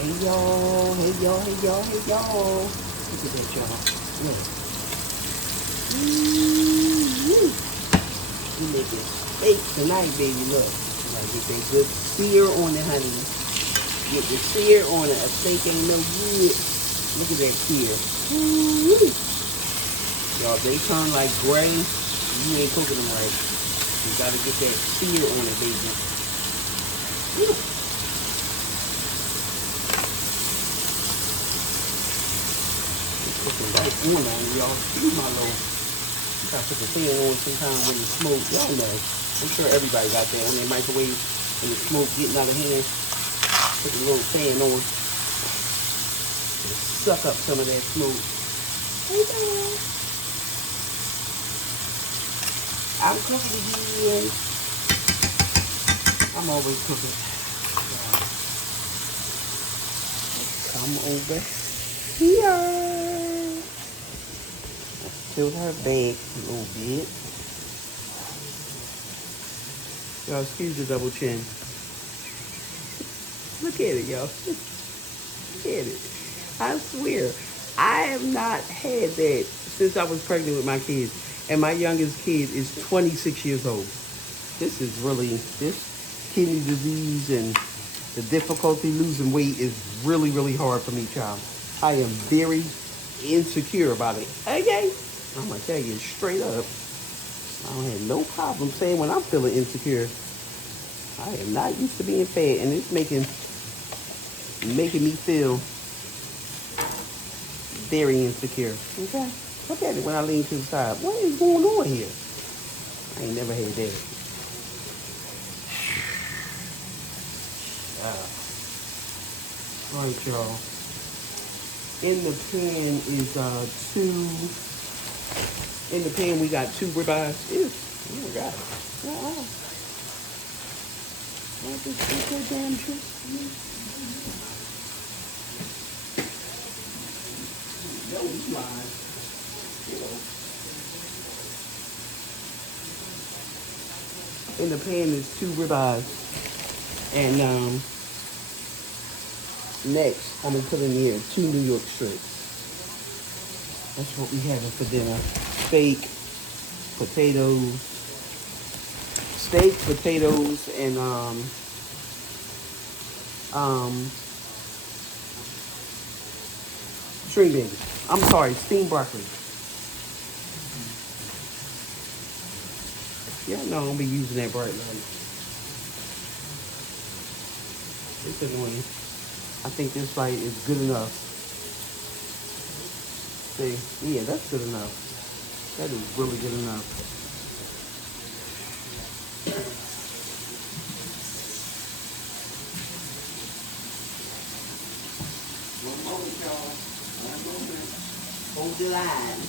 Hey y'all, hey y'all, hey y'all, hey y'all. Look at that, y'all. Look. Ooh, we making steak tonight, baby. Look. You gotta get that good sear on it, honey. Get the sear on it. A steak ain't no good. Look at that sear. Ooh. Y'all, they turn like gray. You ain't cooking them right. You gotta get that sear on it, baby. Ooh. Cooking right on y'all. Excuse my little. You gotta put the fan on sometimes when the smoke. Y'all know. I'm sure everybody got that on their microwave when the smoke getting out of hand. Put the little fan on. And suck up some of that smoke. Hey guys. I'm cooking again. I'm always cooking. Come over here. Tilt her back a little bit. Y'all, excuse the double chin. Look at it, y'all. Look at it. I swear, I have not had that since I was pregnant with my kids. And my youngest kid is 26 years old. This is really, this kidney disease and the difficulty losing weight is really, really hard for me, child. I am very insecure about it. Okay? I'm going to tell you straight up. I don't have no problem saying when I'm feeling insecure. I am not used to being fat, and it's making me feel very insecure. Okay? Look at it when I lean to the side. What is going on here? I ain't never had that. All right, y'all. In the pan is in the pan we got 2 ribeyes. Ew. Oh my God. I just eat that damn shit. No, he's lying. In the pan is 2 ribeyes. And next, I'm going to put in here 2 New York strips. That's what we having for dinner. Steak, potatoes, and string beans. I'm sorry, steamed broccoli. Yeah, no, I'll be using that bright light. It's annoying. I think this light is good enough. See, yeah, that's good enough. That is really good enough. One moment, y'all. One moment. Hold the line.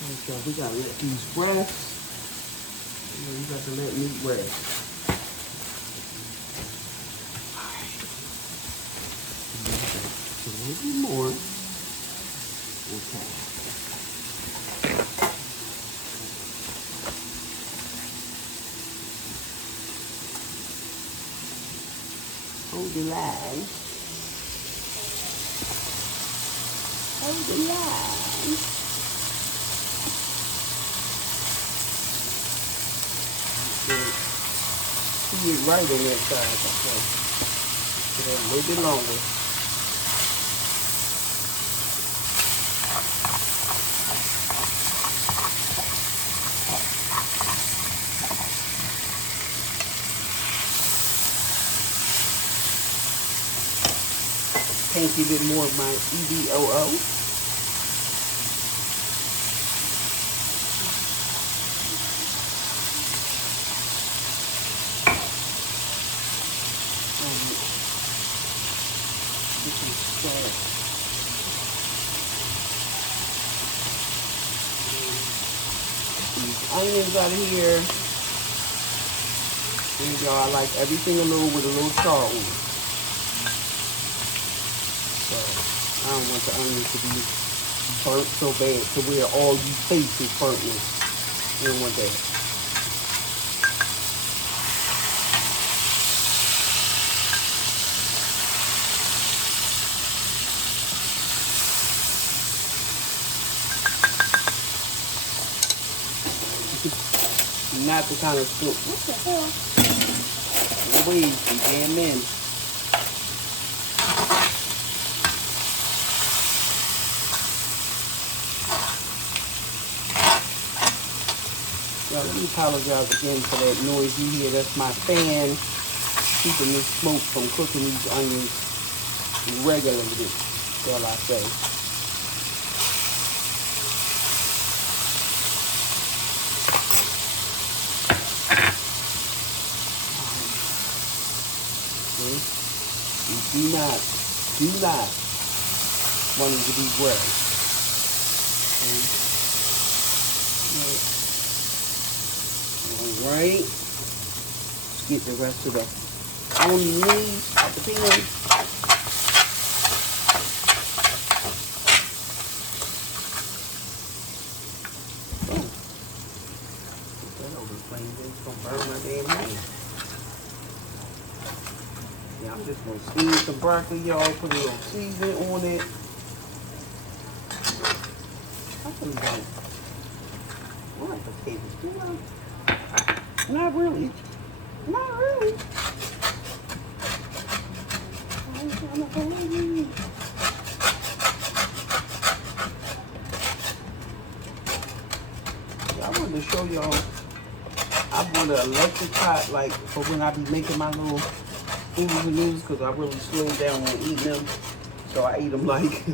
All right, y'all. We gotta let these rest. We got to let meat rest. A little bit more. Okay. Hold the line. Hold the line. See it right on that side. Okay. Get that a little bit longer. Paint a bit more of my EDOO. These onions out of here. And y'all, I like everything a little with a little char on it. So I don't want the onions to be burnt so bad to where all you taste is burntness. You don't want that. Not the kind of soup. What the hell? Louise, you damn men. Now, let me apologize again for that noise you hear. That's my fan keeping this smoke from cooking these onions regularly, shall I say. You do not want it to be gray. All right. Get the rest of the onions out the pan. Oh. Put that over the flame. It's gonna burn my damn hand. Yeah, I'm just gonna steam some broccoli, y'all. Put a little seasoning on it. I think I like potatoes. Do I? Not really. Not really. I'm trying to hold you. I wanted to show y'all. I bought an electric pot, like for when I be making my little oodles and noodles, because I really slowed down on eating them. So I eat them like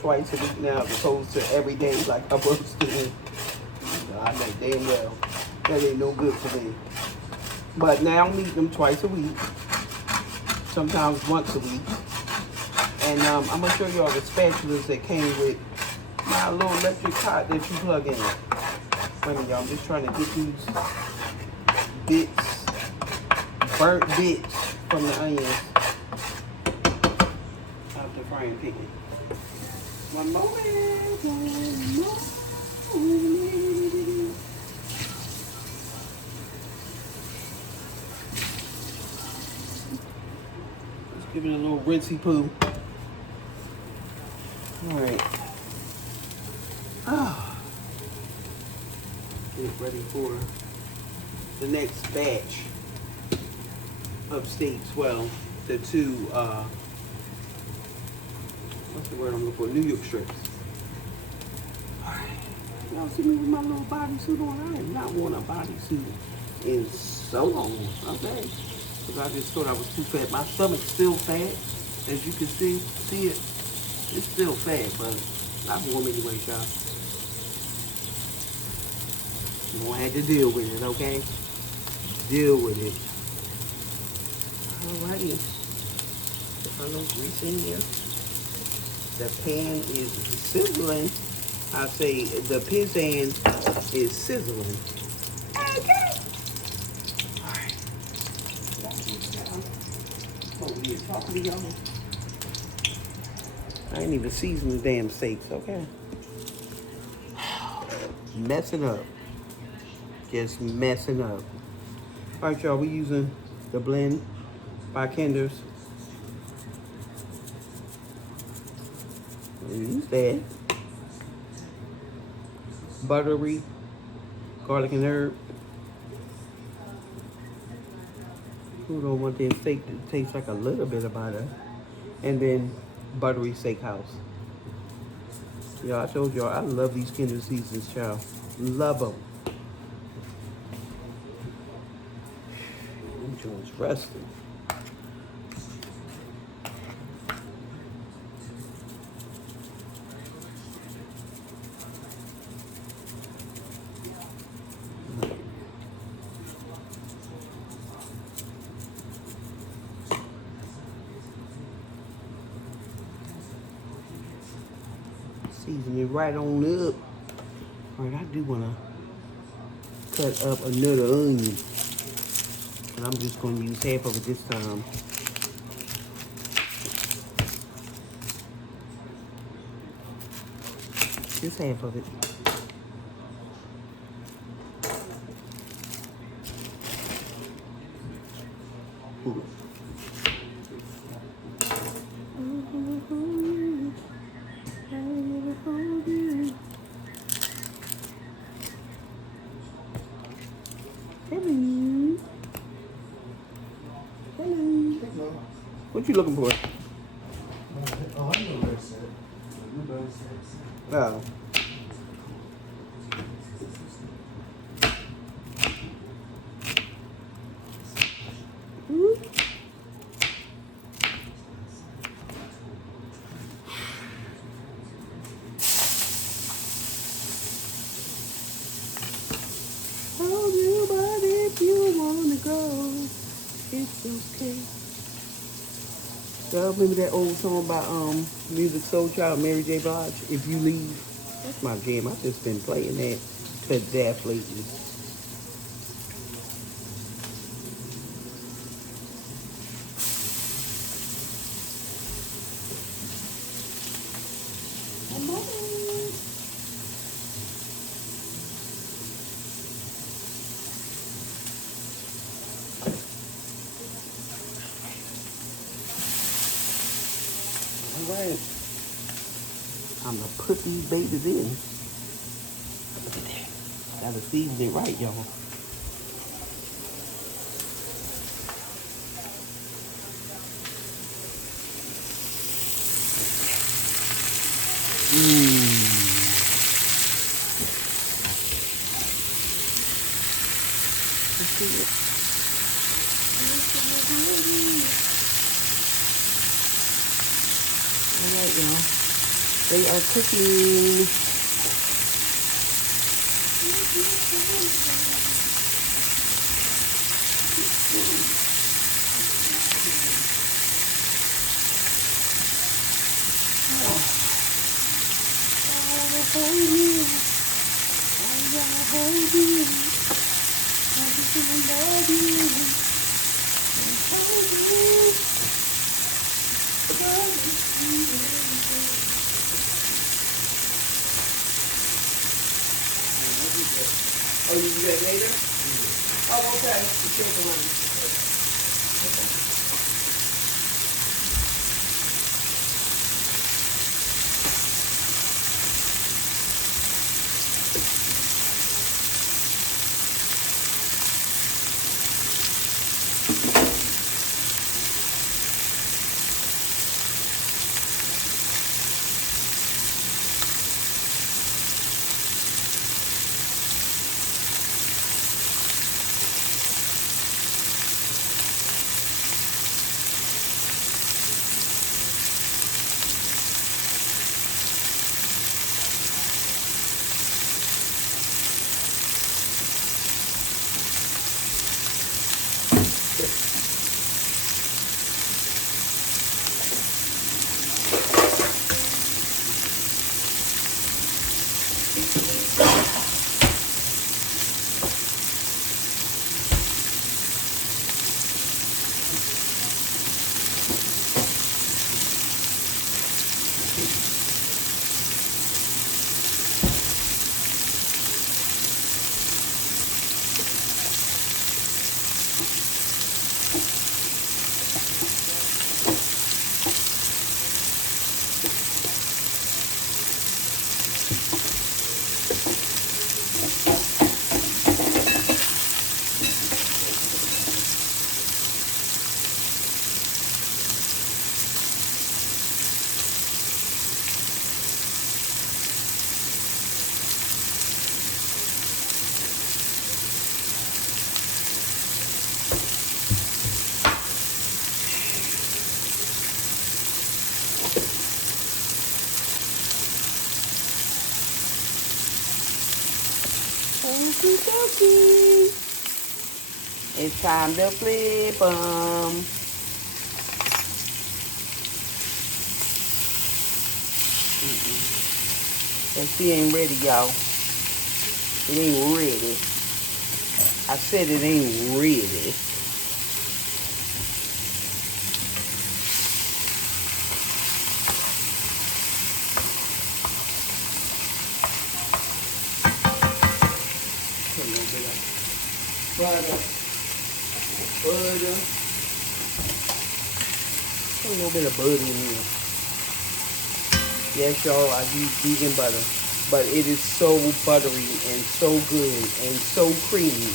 twice a week now, as opposed to every day like I was doing. I know damn well that ain't no good for me. But now I'm eating them twice a week, sometimes once a week. And I'm gonna show y'all the spatulas that came with my little electric pot that you plug in. Wait a minute, y'all. I'm just trying to get these bits, burnt bits from the onions out the frying pan. One moment. Let's give it a little rinsey poo. All right. Get ready for the next batch of steaks. Well, the two, what's the word I'm looking for? New York strips. All right. Y'all see me with my little bodysuit on? I have not worn a bodysuit in so long, okay? Because I just thought I was too fat. My stomach's still fat, as you can see it. It's still fat, but I'm warm anyway, y'all. You're gonna have to deal with it, okay? Deal with it. Alrighty. Put my little grease in here. The pan is sizzling. I say the pizzan is sizzling. Okay. Alright. Over here talking to y'all. I ain't even seasoned the damn steaks, okay? Messing up. Just messing up. All right, y'all, we using the blend by Kinder's. Use that. Buttery garlic and herb. Who don't want their steak to taste like a little bit of butter? And then buttery steakhouse. Y'all, I told y'all I love these Kinder seasons, child. Love them. Them joints resting. Season it right on up. All right, I do want to cut up another onion. And I'm just going to use half of it this time. Just half of it. Hello. Hello. What you looking for? Oh, I know where it's at. Oh. Hold you, but if you wanna go, it's okay. Y'all remember that old song by Music Soul Child, Mary J. Blige, If You Leave? That's my jam. I've just been playing that to death lately. All right. I'm gonna put these babies in. Gotta season it right, y'all. Let's see it. All right, y'all. They are cooking. I wanna hold you. I wanna hold you. I just wanna love you. Hold you. Oh, you do that later? Oh, okay. You take the one. Okie dokie. It's time to flip them. And she ain't ready, y'all. It ain't ready. I said it ain't ready. butter, butter. A little bit of butter in here. Yes, y'all, I use vegan butter, but it is so buttery and so good and so creamy.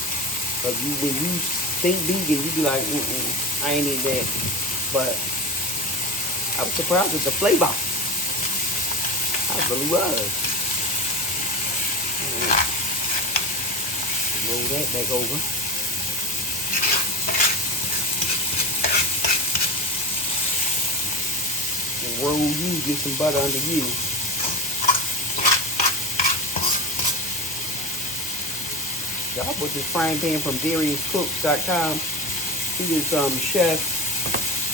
But when you think vegan, you be like, I ain't eat that. But I was surprised at the flavor. I really was. Roll that back over. And roll you, get some butter under you. Y'all bought this frying pan from DariusCooks.com. He is chef.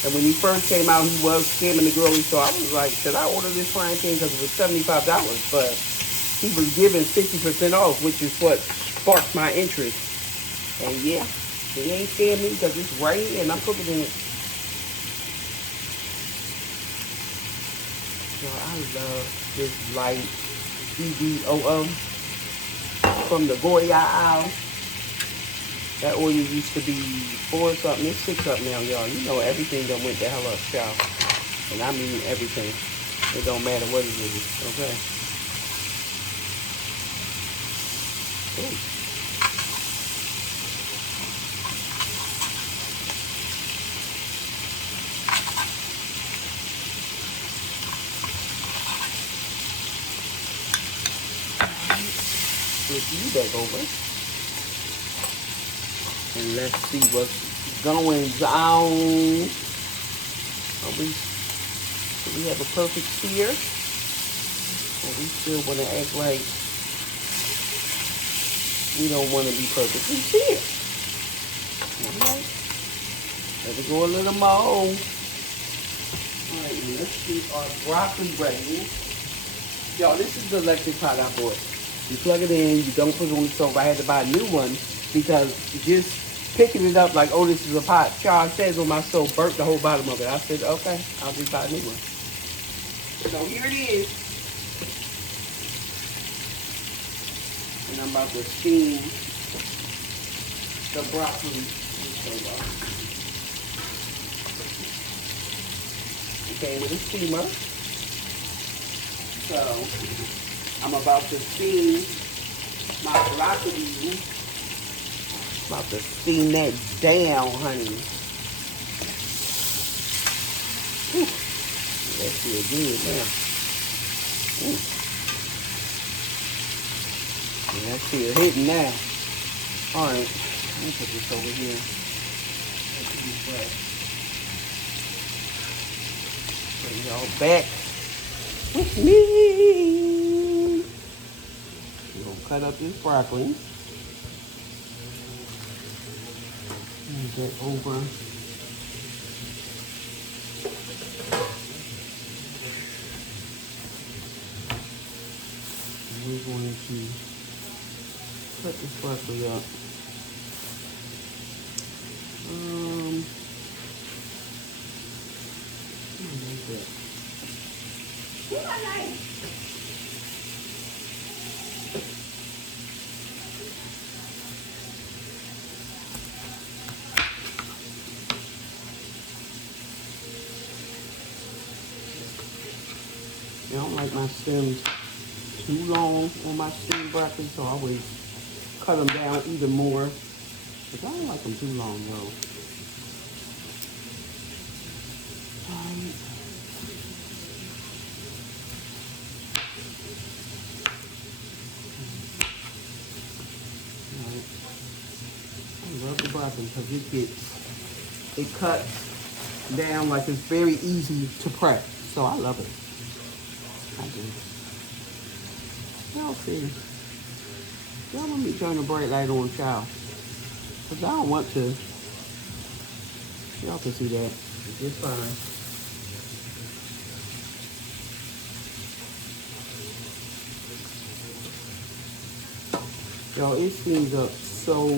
And when he first came out, he was scamming the girlies. So I was like, should I order this frying pan? Because it was $75. But he was giving 50% off, which is what sparked my interest. And yeah, he ain't scared me because it's right here and I'm cooking in it. So I love this light EVOO from the Goya aisle. That oil used to be 4 something, it's 6 up now, y'all. You know everything done went the hell up, y'all. And I mean everything. It don't matter what it is, okay? Ooh. Flip you back over. And let's see what's going on. Do we have a perfect sear? Or we still want to act like we don't want to be perfectly seared? Alright. Let it go a little more. Alright, let's get our broccoli ready. Y'all, this is the electric pot I bought. You plug it in, you don't put it on the stove. I had to buy a new one because just picking it up like, oh, this is a pot. Charles says on my stove, burnt the whole bottom of it. I said, okay, I'll just buy a new one. So here it is. And I'm about to steam the broccoli. It came with a steamer. So I'm about to steam my broccoli. About to steam that down, honey. Whew. That feels good now. Yeah, that feel hitting now. Alright, let me put this over here. Bring y'all back with me. We're gonna cut up this broccoli. Move that over. And we're going to cut this broccoli up. I don't like my stems too long on my steamed broccoli, so I always cut them down even more. Because I don't like them too long, though. I love the broccoli because it cuts down like it's very easy to prep. So I love it. I do. Y'all see. Y'all want me to turn the bright light on, child. Because I don't want to. Y'all can see that. It's just fine. Y'all, it steams up so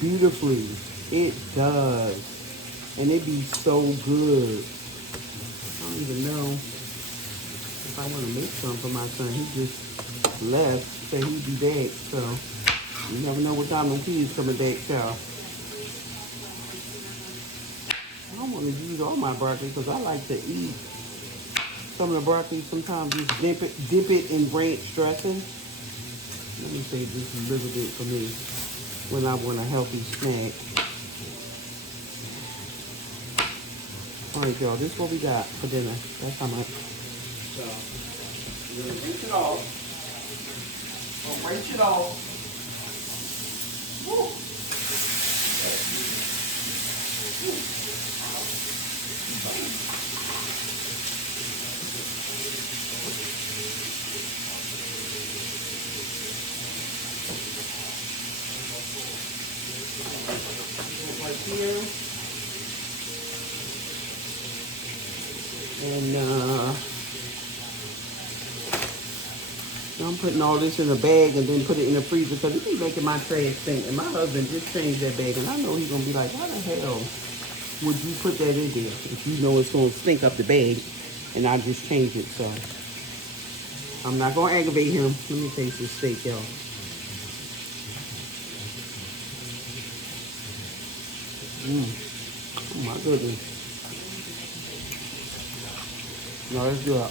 beautifully. It does. And it be so good. I don't even know if I want to make some for my son. He just left, said he'd be back, so You never know what time them kids coming back, child. I don't want to use all my broccoli because I like to eat some of the broccoli. Sometimes just dip it in ranch dressing. Let me say just a little bit for me when I want a healthy snack. All right, y'all, this is what we got for dinner. That's how much. So, we're going to rinse it off. We'll rinse it off. Woo. Right here. And I'm putting all this in a bag and then put it in the freezer because it be making my trash stink. And my husband just changed that bag, and I know he's gonna be like, "Why the hell would you put that in there if you know it's gonna stink up the bag?" And I just changed it, so I'm not gonna aggravate him. Let me taste this steak, y'all. Oh my goodness. No, let's do it.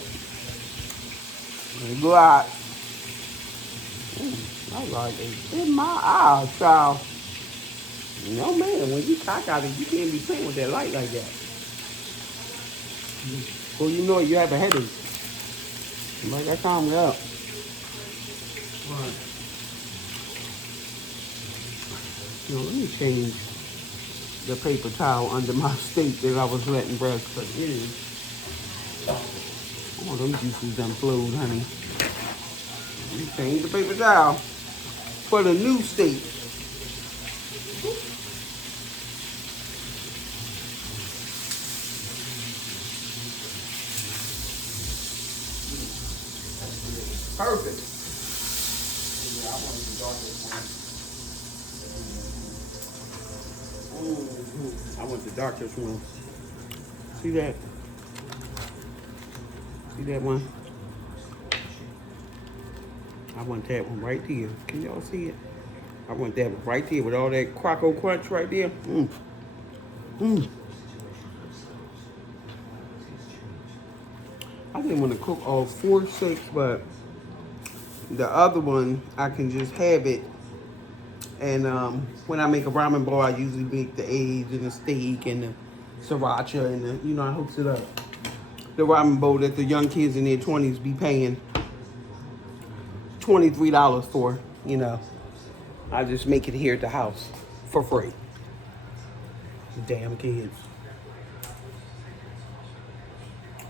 Let's go out. I like it. In my eyes, child. No man, when you cock out it, you can't be playing with that light like that. Well, you know you have a headache. Like that calm me up. Alright. You know, let me change the paper towel under my steak that I was letting rest, but it is. Oh, them juices done flowed, honey. Let me change the paper towel for the new steak. Perfect. Yeah, I want the darkest one. I want the darkest one. See that? See that one? I want that one right there. Can y'all see it? I want that one right there with all that Croco Crunch right there. I didn't want to cook all 4 steaks, but the other one, I can just have it. And when I make a ramen bowl, I usually make the eggs and the steak and the sriracha and the, you know, I hooks it up. The ramen bowl that the young kids in their 20s be paying $23 for, you know. I just make it here at the house for free. Damn kids.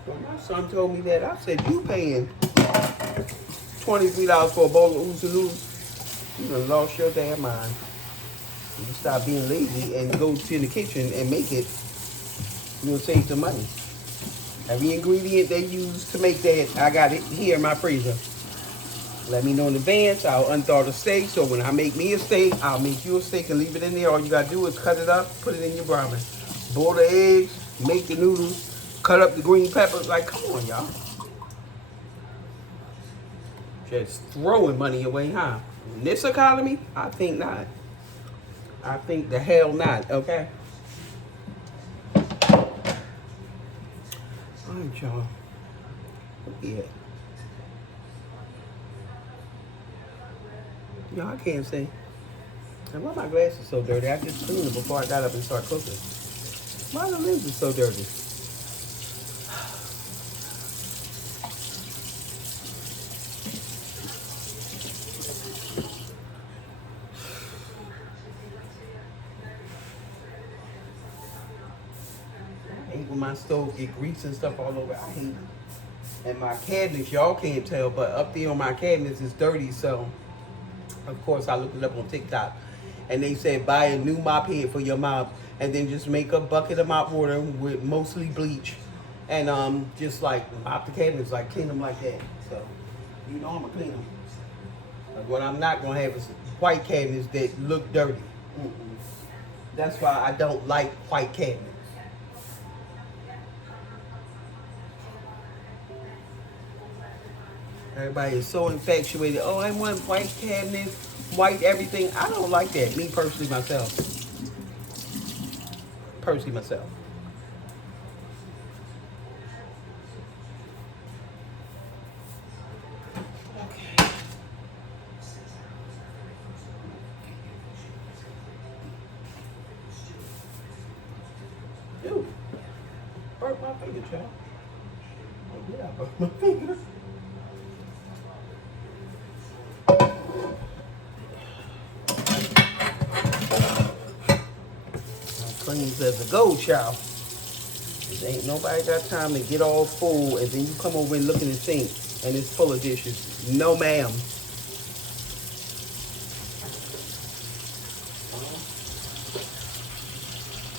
When my son told me that, I said, "You paying $23 for a bowl of oodles and noodles? You done lost your damn mind. You stop being lazy and go to the kitchen and make it. You'll save some money." Every ingredient they use to make that, I got it here in my freezer. Let me know in advance. I'll unthaw the steak. So when I make me a steak, I'll make you a steak and leave it in there. All you gotta do is cut it up, put it in your ramen. Boil the eggs, make the noodles, cut up the green peppers. Like, come on, y'all. Just throwing money away, huh? In this economy, I think not. I think the hell not, okay? All right, y'all. Yeah. Y'all, I can't say. And why my glasses so dirty? I just cleaned them before I got up and started cooking. Why the lenses so dirty? I hate when my stove get grease and stuff all over. I hate it. And my cabinets, y'all can't tell, but up there on my cabinets is dirty, so of course I looked it up on TikTok. And they said buy a new mop head for your mop and then just make a bucket of mop water with mostly bleach and just like mop the cabinets, like clean them like that. So you know I'm gonna clean them. Like, what I'm not gonna have is white cabinets that look dirty. That's why I don't like white cabinets. Everybody is so infatuated. Oh, I want white cabinets white everything. I don't like that, me personally myself. Personally myself. Okay. Ew. Burnt my finger, child. Oh, yeah, I burnt my finger. Cleans as a go, child. Ain't nobody got time to get all full and then you come over and look in the sink and it's full of dishes. No, ma'am.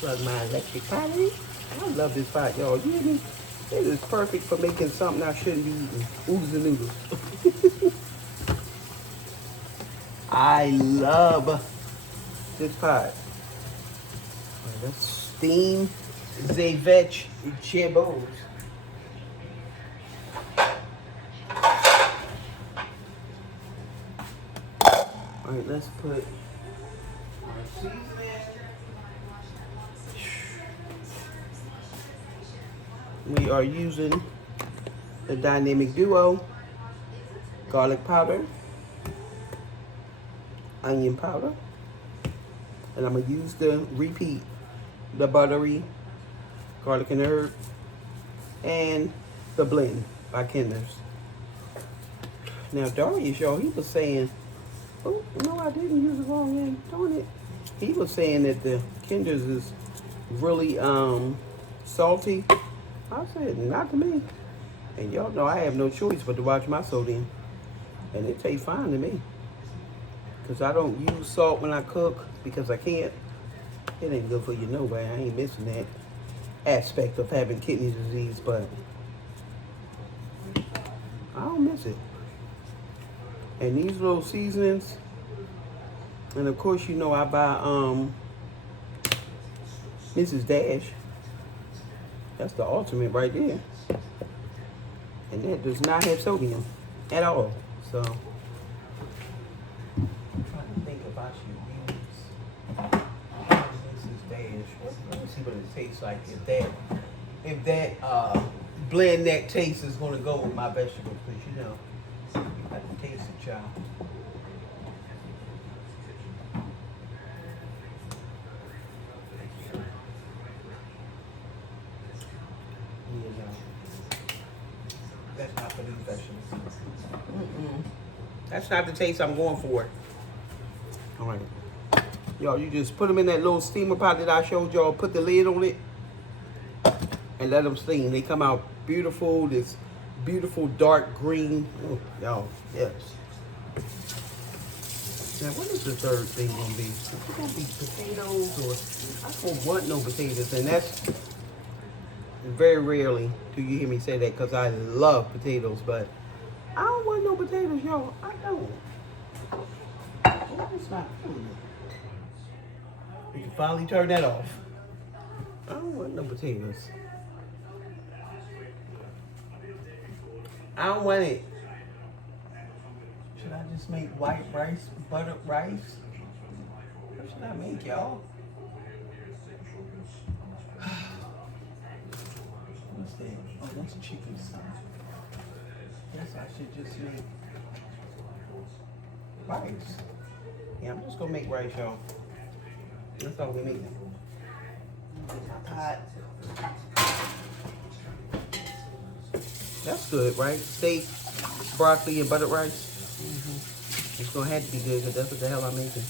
Plug my electric pottery. I love this pot, y'all. You hear me? It is perfect for making something I shouldn't be eating. Oodles and noodles. I love this pot. Let's steam the vegetables. All right, let's put our seasoning. We are using the Dynamic Duo garlic powder, onion powder, and I'm gonna use the repeat, the buttery garlic and herb, and the blend by Kinder's. Now Darius, y'all, he was saying, oh no, I didn't use the wrong end, darn it. He was saying that the Kinder's is really salty. I said, not to me. And y'all know I have no choice but to watch my sodium. And it tastes fine to me. Because I don't use salt when I cook because I can't. It ain't good for you nobody. I ain't missing that aspect of having kidney disease, but I don't miss it. And these little seasonings, and of course you know I buy Mrs. Dash. That's the ultimate right there. And that does not have sodium at all. So I'm trying to think if I should use Mrs. Dash. Let me see what it tastes like. If that blend that taste is gonna go with my vegetables, because you know, you got to taste it, child. That's not for these vegetables. That's not the taste I'm going for. All right. Y'all, you just put them in that little steamer pot that I showed y'all. Put the lid on it and let them steam. They come out beautiful. This beautiful dark green. Oh, y'all, yes. Now, what is the third thing going to be? Is it going to be potatoes or... I don't want no potatoes, and that's... Very rarely do you hear me say that because I love potatoes, but I don't want no potatoes, y'all. I don't. It's not food. You can finally turn that off. I don't want no potatoes. I don't want it. Should I just make white rice, buttered rice? What should I make, y'all? What's that? Oh, that's chicken sauce. Guess I should just make rice. Yeah, I'm just gonna make rice, y'all. That's all we're making. Hot. That's good, right? Steak, broccoli, and buttered rice. It's gonna have to be good because that's what the hell I'm making.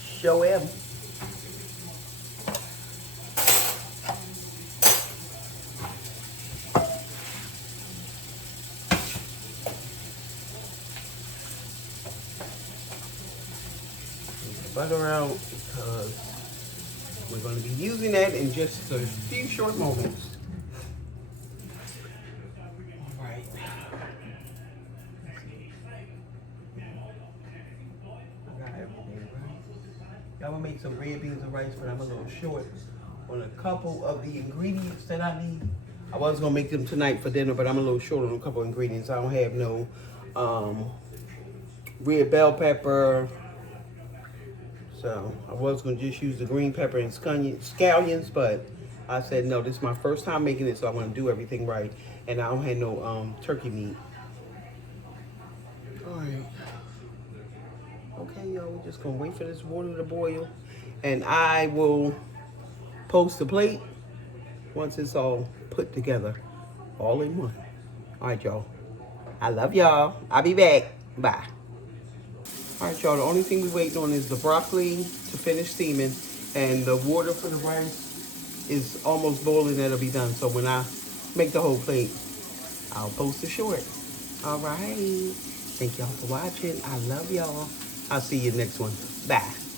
Show him. Butter out because we're going to be using that in just a few short moments. All right. I got everything right. Y'all gonna make some red beans and rice, but I'm a little short on a couple of the ingredients that I need. I was gonna make them tonight for dinner, but I'm a little short on a couple of ingredients. I don't have no um, red bell pepper. So I was gonna just use the green pepper and scallions, but I said no. This is my first time making it, so I want to do everything right. And I don't have no turkey meat. All right. Okay, y'all. We're just gonna wait for this water to boil, and I will post the plate once it's all put together, all in one. All right, y'all. I love y'all. I'll be back. Bye. All right, y'all. The only thing we're waiting on is the broccoli to finish steaming, and the water for the rice is almost boiling. That'll be done. So when I make the whole plate, I'll post a short. All right. Thank y'all for watching. I love y'all. I'll see you next one. Bye.